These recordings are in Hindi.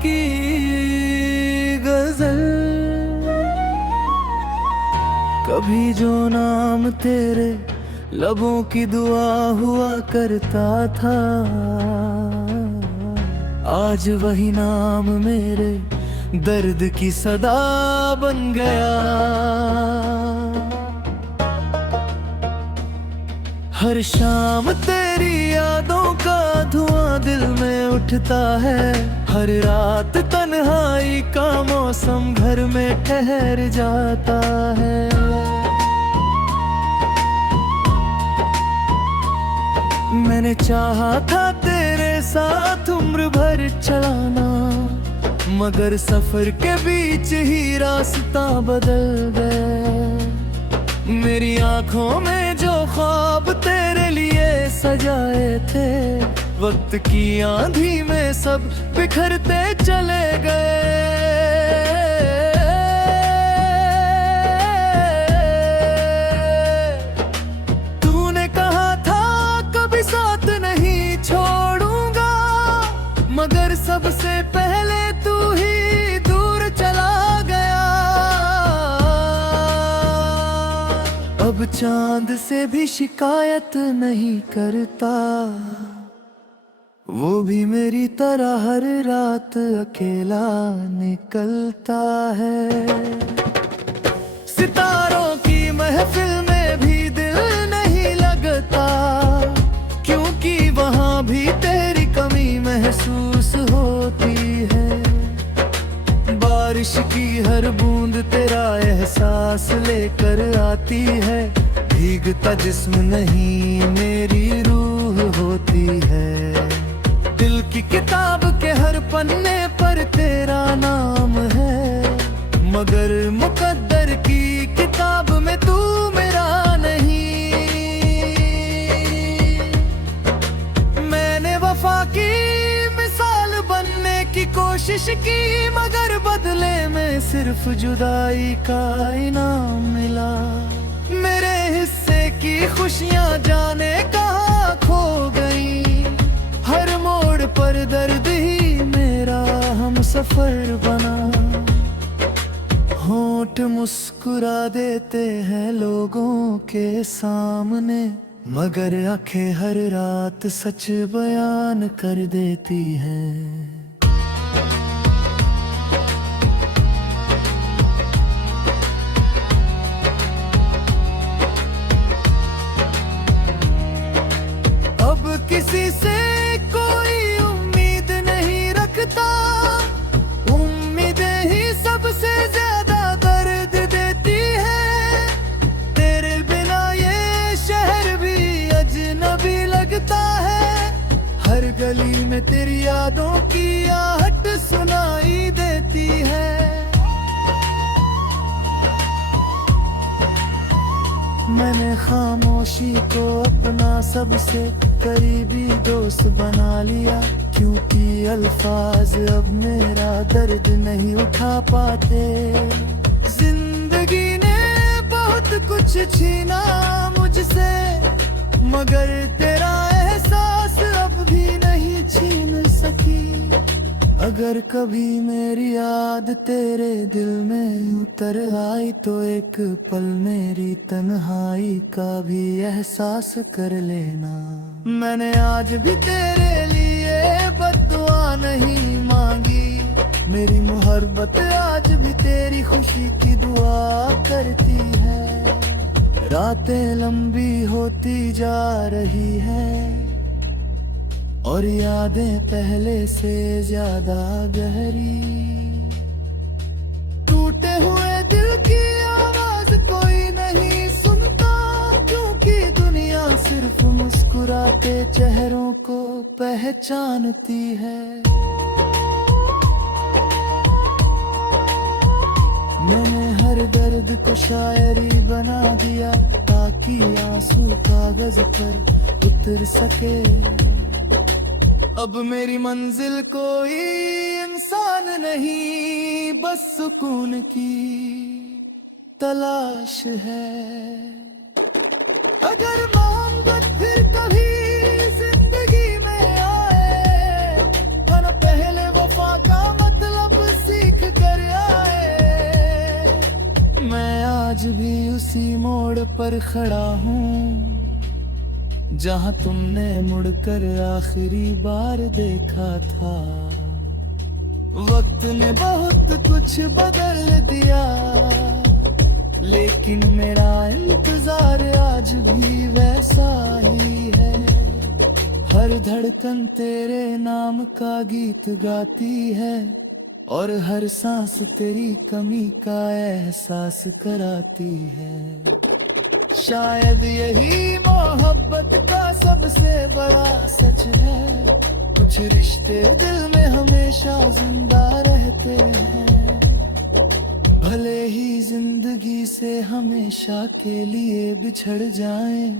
की गजल, कभी जो नाम तेरे लबों की दुआ हुआ करता था, आज वही नाम मेरे दर्द की सदा बन गया। हर शाम तेरी यादों का धुआं दिल में उठता है, हर रात तन्हाई का मौसम घर में ठहर जाता है। मैंने चाहा था तेरे साथ उम्र भर चलाना, मगर सफर के बीच ही रास्ता बदल गया। मेरी आंखों में जो ख्वाब तेरे लिए सजाए थे, वक्त की आंधी में सब बिखरते चले गए। तूने कहा था कभी साथ नहीं छोड़ूंगा, मगर सबसे पहले तू ही दूर चला गया। अब चांद से भी शिकायत नहीं करता, वो भी मेरी तरह हर रात अकेला निकलता है। सितारों की महफिल में भी दिल नहीं लगता, क्योंकि वहाँ भी तेरी कमी महसूस होती है। बारिश की हर बूंद तेरा एहसास लेकर आती है, भीगता जिस्म नहीं मेरी रूह होती है। दिल की किताब के हर पन्ने पर तेरा नाम है, मगर मुकद्दर की किताब में तू मेरा नहीं। मैंने वफा की मिसाल बनने की कोशिश की, मगर बदले में सिर्फ जुदाई का इनाम मिला। मेरे हिस्से की खुशियां जाने कहाँ खो गई, हर मोड़ पर दर्द ही मेरा हम सफर बना। होंठ मुस्कुरा देते हैं लोगों के सामने, मगर आंखें हर रात सच बयान कर देती हैं। अब किसी से कोई उम्मीद नहीं रखता, उम्मीदें ही सबसे ज्यादा दर्द देती है। तेरे बिना ये शहर भी अजनबी लगता है, हर गली में तेरी यादों की आहट सुनाई देती है। मैंने खामोशी को अपना सबसे करीबी दोस्त बना लिया, क्योंकि अल्फाज अब मेरा दर्द नहीं उठा पाते। जिंदगी ने बहुत कुछ छीना मुझसे, मगर तेरा एहसास अब भी नहीं छीन सकी। अगर कभी मेरी याद तेरे दिल में उतर आई, तो एक पल मेरी तन्हाई का भी एहसास कर लेना। मैंने आज भी तेरे लिए बद्दुआ नहीं मांगी, मेरी मोहब्बत आज भी तेरी खुशी की दुआ करती है। रातें लंबी होती जा रही है, और यादें पहले से ज्यादा गहरी। टूटे हुए दिल की आवाज कोई नहीं सुनता, क्योंकि दुनिया सिर्फ मुस्कुराते चेहरों को पहचानती है। मैंने हर दर्द को शायरी बना दिया, ताकि आंसू कागज पर उतर सके। अब मेरी मंजिल कोई इंसान नहीं, बस सुकून की तलाश है। अगर मोहब्बत फिर कभी जिंदगी में आए, वरना पहले वफा का आज भी उसी मोड़ पर खड़ा हूँ जहाँ तुमने मुड़कर आखिरी बार देखा था। वक्त ने बहुत कुछ बदल दिया, लेकिन मेरा इंतजार आज भी वैसा ही है। हर धड़कन तेरे नाम का गीत गाती है, और हर सांस तेरी कमी का एहसास कराती है। शायद यही मोहब्बत का सबसे बड़ा सच है, कुछ रिश्ते दिल में हमेशा जिंदा रहते हैं। भले ही जिंदगी से हमेशा के लिए बिछड़ जाएं,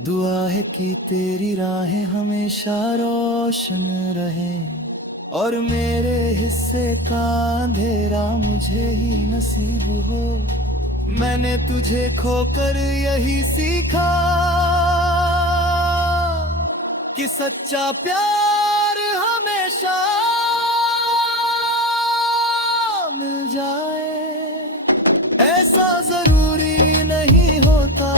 दुआ है कि तेरी राहें हमेशा रोशन रहें, और मेरे हिस्से का अंधेरा मुझे ही नसीब हो। मैंने तुझे खोकर यही सीखा कि सच्चा प्यार हमेशा मिल जाए, ऐसा जरूरी नहीं होता।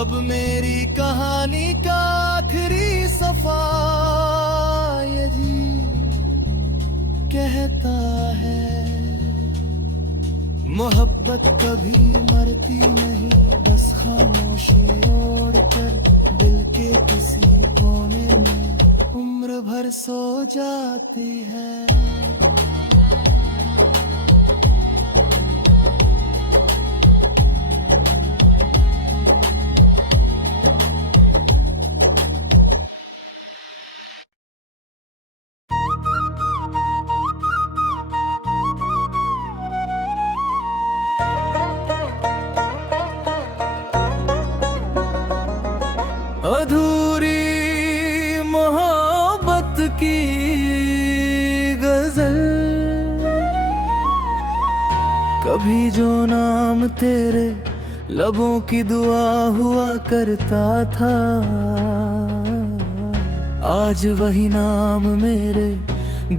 अब मेरी कहानी का आखिरी सफा यही कहता है, मोहब्बत कभी मरती नहीं, बस खामोशी ओढ़कर दिल के किसी कोने में उम्र भर सो जाती है। अधूरी मोहब्बत की गजल, कभी जो नाम तेरे लबों की दुआ हुआ करता था, आज वही नाम मेरे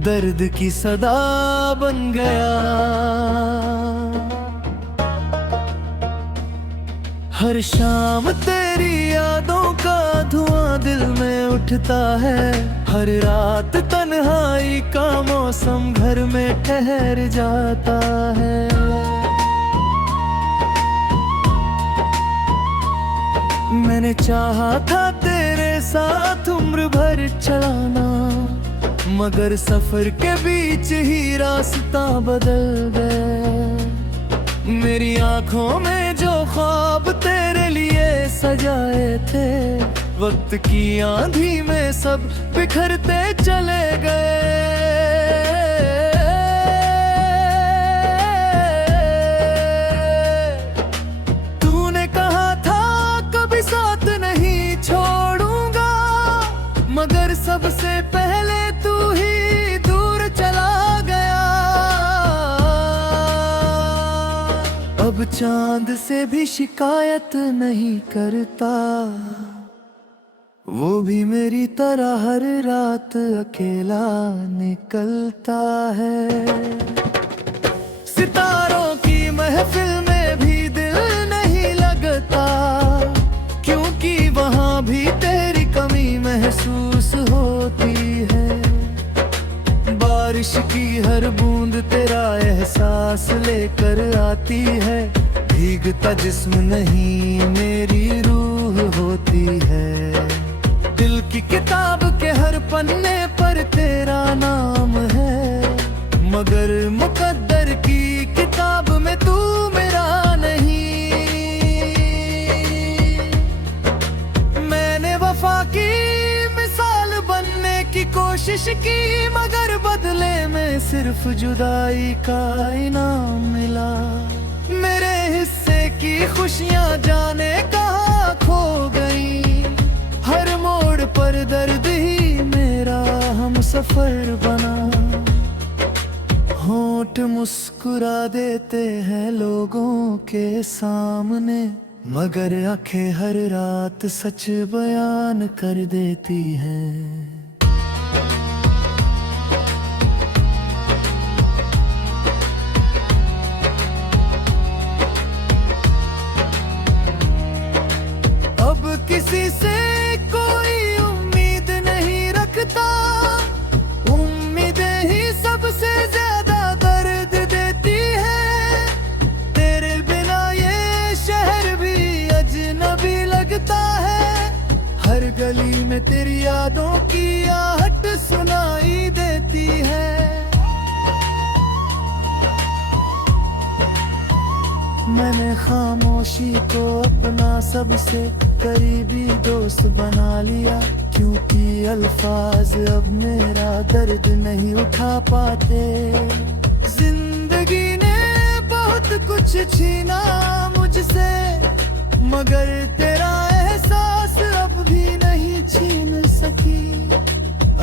दर्द की सदा बन गया। हर शाम तेरी यादों का धुआं दिल में उठता है, हर रात तन्हाई का मौसम घर में ठहर जाता है। मैंने चाहा था तेरे साथ उम्र भर चलाना, मगर सफर के बीच ही रास्ता बदल गया। मेरी आंखों में जो ख्वाब तेरे लिए सजाए थे, वक्त की आंधी में सब बिखरते चले गए। तूने कहा था कभी साथ नहीं छोड़ूंगा, मगर सबसे पहले तू ही दूर चला गया। अब चांद से भी शिकायत नहीं करता, वो भी मेरी तरह हर रात अकेला निकलता है। सितारों की महफिल में भी दिल नहीं लगता, क्योंकि वहाँ भी तेरी कमी महसूस होती है। बारिश की हर बूंद तेरा एहसास लेकर आती है, भीगता जिस्म नहीं मेरी रूह होती है। दिल की किताब के हर पन्ने पर तेरा नाम है, मगर मुकद्दर की किताब में तू मेरा नहीं। मैंने वफा की मिसाल बनने की कोशिश की, मगर बदले में सिर्फ जुदाई का इनाम मिला। मेरे हिस्से की खुशियां जाने कहाँ खो गई, हर मोड़ पर दर्द ही मेरा हम सफर बना। होंठ मुस्कुरा देते हैं लोगों के सामने, मगर आंखें हर रात सच बयान कर देती हैं। किसी से कोई उम्मीद नहीं रखता, उम्मीदें ही सबसे ज्यादा दर्द देती है। तेरे बिना ये शहर भी अजनबी लगता है, हर गली में तेरी यादों की आहट सुनाई देती है। मैंने खामोशी को अपना सबसे करीबी दोस्त बना लिया, क्योंकि अल्फाज अब मेरा दर्द नहीं उठा पाते। जिंदगी ने बहुत कुछ छीना मुझसे, मगर तेरा एहसास अब भी नहीं छीन सकी।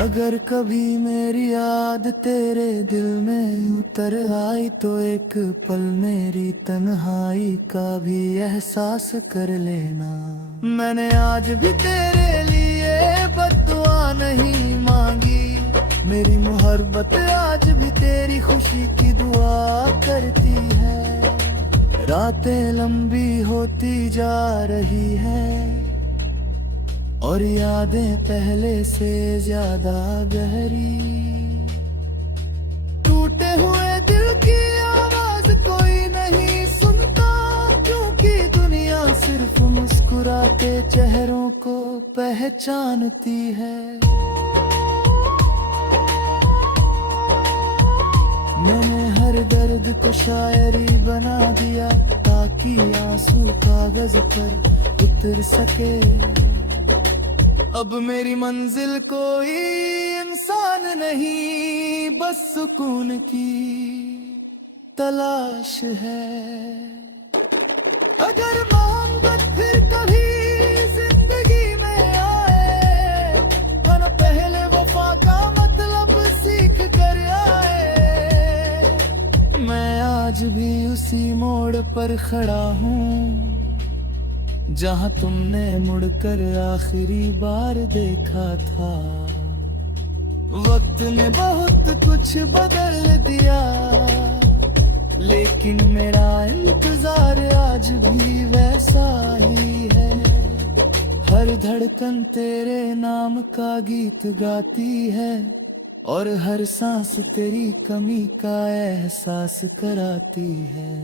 अगर कभी मेरी याद तेरे दिल में उतर आई तो एक पल मेरी तन्हाई का भी एहसास कर लेना। मैंने आज भी तेरे लिए बद्दुआ नहीं मांगी, मेरी मोहब्बत आज भी तेरी खुशी की दुआ करती है। रातें लंबी होती जा रही है और यादें पहले से ज्यादा गहरी। टूटे हुए दिल की आवाज कोई नहीं सुनता, क्योंकि दुनिया सिर्फ मुस्कुराते चेहरों को पहचानती है। मैंने हर दर्द को शायरी बना दिया, ताकि आंसू कागज पर उतर सके। अब मेरी मंजिल कोई इंसान नहीं, बस सुकून की तलाश है। अगर मोहब्बत फिर कभी जिंदगी में आए, हम पहले वफा का मतलब सीख कर आए। मैं आज भी उसी मोड़ पर खड़ा हूँ, जहाँ तुमने मुड़कर आखिरी बार देखा था। वक्त ने बहुत कुछ बदल दिया, लेकिन मेरा इंतजार आज भी वैसा ही है। हर धड़कन तेरे नाम का गीत गाती है, और हर सांस तेरी कमी का एहसास कराती है।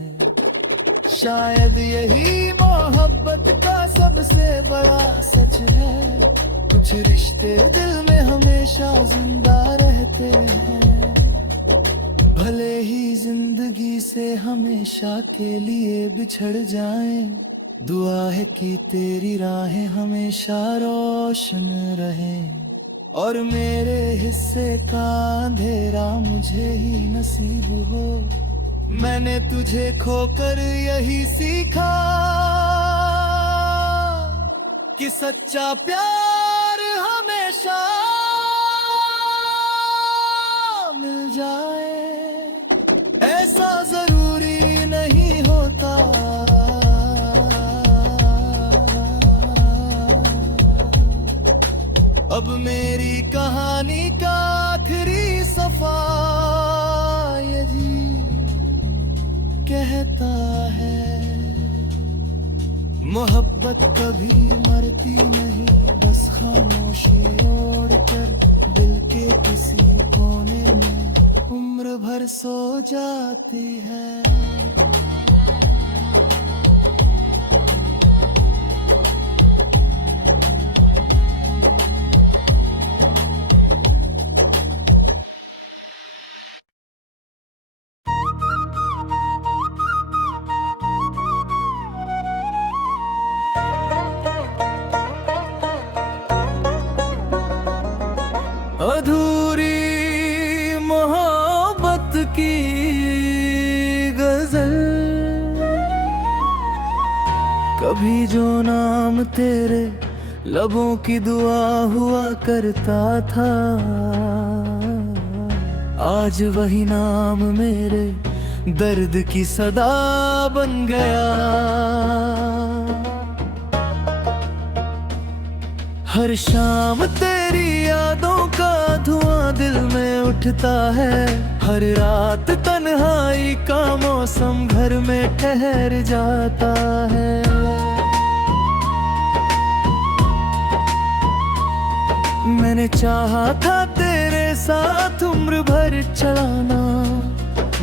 शायद यही मोहब्बत का सबसे बड़ा सच है, कुछ रिश्ते दिल में हमेशा जिंदा रहते हैं। भले ही जिंदगी से हमेशा के लिए बिछड़ जाएं, दुआ है कि तेरी राहें हमेशा रोशन रहें, और मेरे हिस्से का अंधेरा मुझे ही नसीब हो। मैंने तुझे खोकर यही सीखा कि सच्चा प्यार हमेशा मिल जाए, ऐसा जरूरी नहीं होता। अब मेरी कहानी का आखिरी सफा ये जी कहता है, मोहब्बत कभी मरती नहीं, बस खामोशी ओढ़कर दिल के किसी कोने में उम्र भर सो जाती है। अधूरी मोहब्बत की गजल, कभी जो नाम तेरे लबों की दुआ हुआ करता था, आज वही नाम मेरे दर्द की सदा बन गया। हर शाम तेरी यादों का धुआं दिल में उठता है, हर रात तन्हाई का मौसम घर में ठहर जाता है। मैंने चाहा था तेरे साथ उम्र भर चलाना,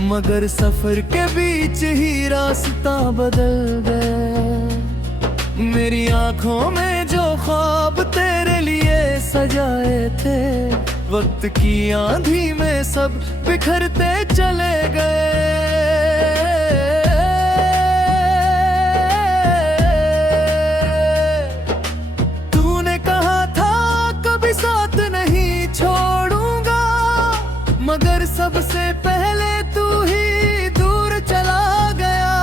मगर सफर के बीच ही रास्ता बदल गया। मेरी आंखों में जो ख्वाब तेरे लिए सजाए थे, वक्त की आंधी में सब बिखरते चले गए। तूने कहा था कभी साथ नहीं छोड़ूंगा, मगर सबसे पहले तू ही दूर चला गया।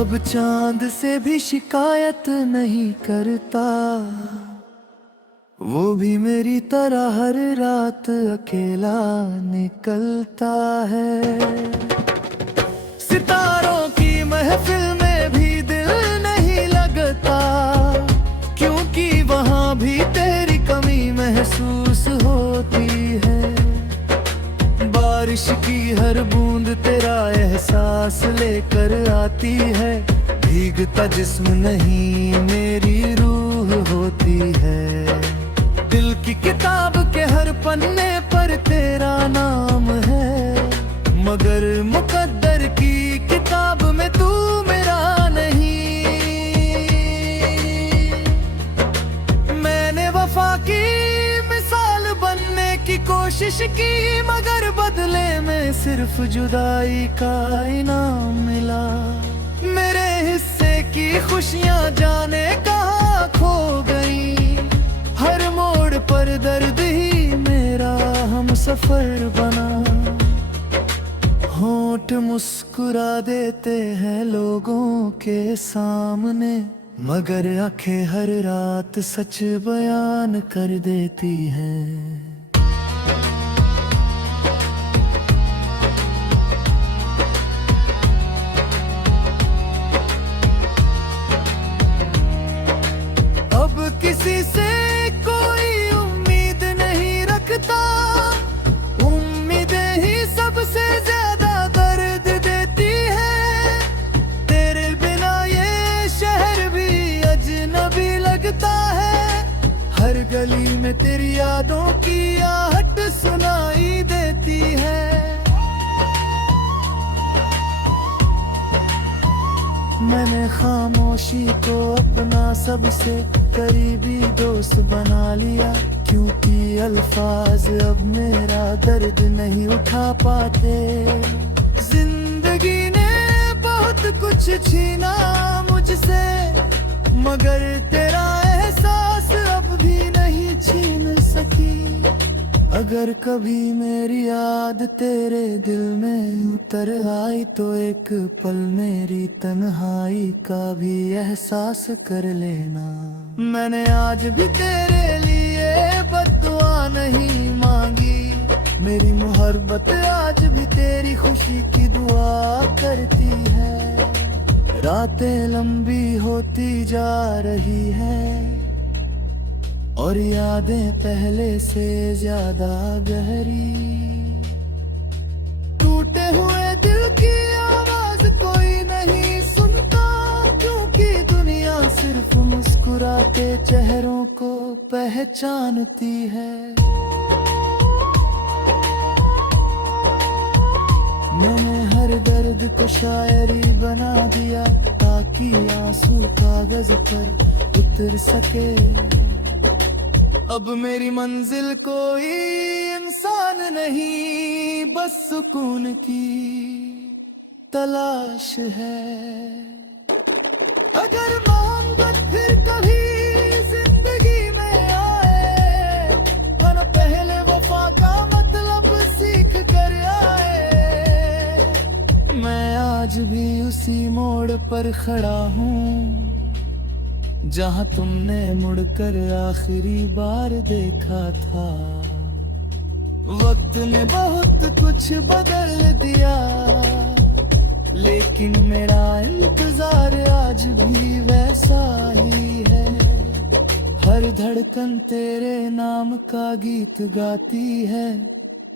अब चांद से भी शिकायत नहीं करता, वो भी मेरी तरह हर रात अकेला निकलता है। सितारों की महफिल में भी दिल नहीं लगता, क्योंकि वहाँ भी तेरी कमी महसूस होती है। बारिश की हर बूंद तेरा एहसास लेकर आती है, भीगता जिस्म नहीं मेरी रूह होती है। दिल की किताब के हर पन्ने पर तेरा नाम है, मगर मुकद्दर की किताब में तू मेरा नहीं। मैंने वफा की मिसाल बनने की कोशिश की, मगर बदले में सिर्फ जुदाई का इनाम मिला। मेरे हिस्से की खुशियां जाने कहाँ खो गई, हर मोड़ पर दर्द ही मेरा हम सफर बना। होंठ मुस्कुरा देते हैं लोगों के सामने, मगर आंखें हर रात सच बयान कर देती हैं। अब किसी से कोई उम्मीद नहीं रखता, उम्मीदें ही सबसे ज्यादा दर्द देती है। तेरे बिना ये शहर भी अजनबी लगता है, हर गली में तेरी यादों की आहट सुनाई देती है। मैंने खामोशी को अपना सबसे करीबी दोस्त बना लिया, क्योंकि अल्फाज अब मेरा दर्द नहीं उठा पाते। जिंदगी ने बहुत कुछ छीना मुझसे, मगर तेरा एहसास अब भी नहीं छीन सकी। अगर कभी मेरी याद तेरे दिल में उतर आई, तो एक पल मेरी तन्हाई का भी एहसास कर लेना। मैंने आज भी तेरे लिए बद्दुआ नहीं मांगी, मेरी मोहब्बत आज भी तेरी खुशी की दुआ करती है। रातें लंबी होती जा रही है, और यादें पहले से ज्यादा गहरी। टूटे हुए दिल की आवाज कोई नहीं सुनता, क्योंकि दुनिया सिर्फ मुस्कुराते चेहरों को पहचानती है। मैंने हर दर्द को शायरी बना दिया, ताकि आंसू कागज पर उतर सके। अब मेरी मंजिल कोई इंसान नहीं, बस सुकून की तलाश है। अगर मोहब्बत फिर कभी जिंदगी में आए, हम पहले वफा का मतलब सीख कर आए। मैं आज भी उसी मोड़ पर खड़ा हूँ, जहाँ तुमने मुड़कर आखिरी बार देखा था। वक्त ने बहुत कुछ बदल दिया, लेकिन मेरा इंतजार आज भी वैसा ही है। हर धड़कन तेरे नाम का गीत गाती है,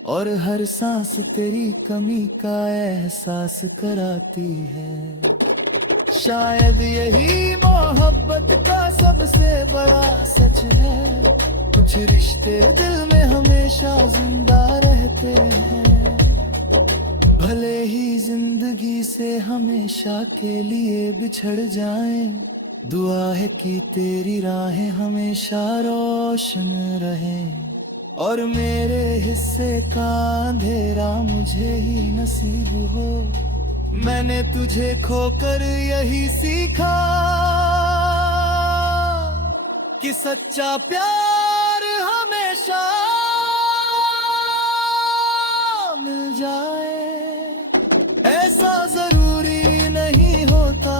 और हर सांस तेरी कमी का एहसास कराती है। शायद यही मोहब्बत का सबसे बड़ा कुछ रिश्ते दिल में हमेशा जिंदा रहते हैं, भले ही जिंदगी से हमेशा के लिए बिछड़ जाएं। दुआ है कि तेरी राहें हमेशा रोशन रहें, और मेरे हिस्से का अंधेरा मुझे ही नसीब हो। मैंने तुझे खोकर यही सीखा कि सच्चा प्यार हमेशा मिल जाए, ऐसा जरूरी नहीं होता।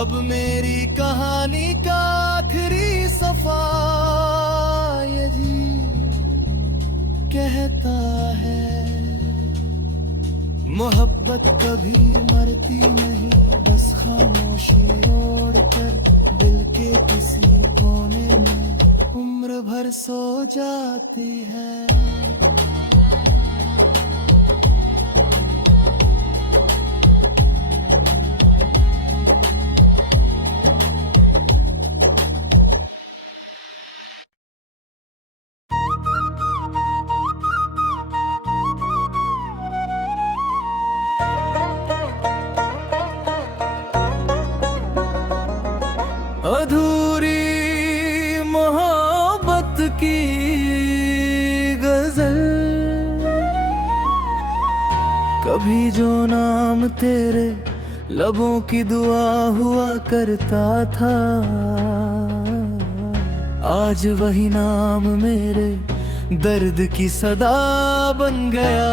अब मेरी कहानी का आखिरी सफा ये जी कहता है, मोहब्बत कभी मरती नहीं, बस खामोशी ओढ़ कर दिल के किसी कोने में उम्र भर सो जाती है। अधूरी मोहब्बत की गजल, कभी जो नाम तेरे लबों की दुआ हुआ करता था, आज वही नाम मेरे दर्द की सदा बन गया।